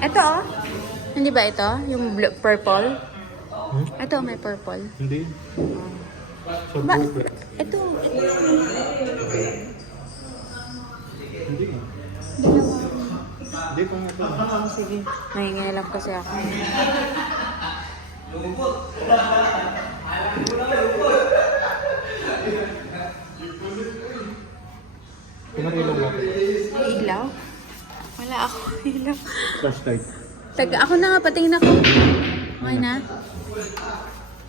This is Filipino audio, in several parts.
Ito oh. Hindi ba ito? Yung blue, purple? Ito may purple. Hindi. Sa Ba? buko. Ito. Hindi. Dalawa. Hindi pa nga ito. Oh, sige. Nangingilam kasi ako. Pinakilong mo. May ilaw? Wala ako ilaw. Flashlight. Taga, ako na nga, patingin ako. Okay na?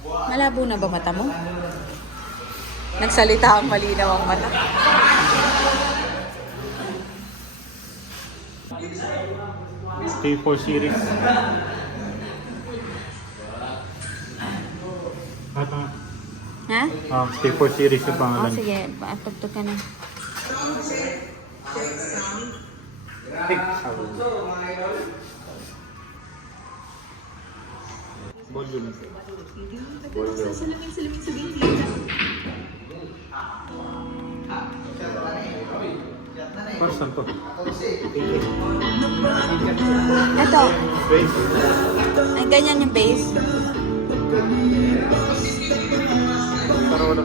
Malabo na ba mata mo? Nagsalita ang malinaw ang mata. T4 series. Ha? T4 series yung Oo, pangalan. sige. Pagtog ka na. Volume. Person to. Ito. Base. Ay, ganyan yung base. Pero wala.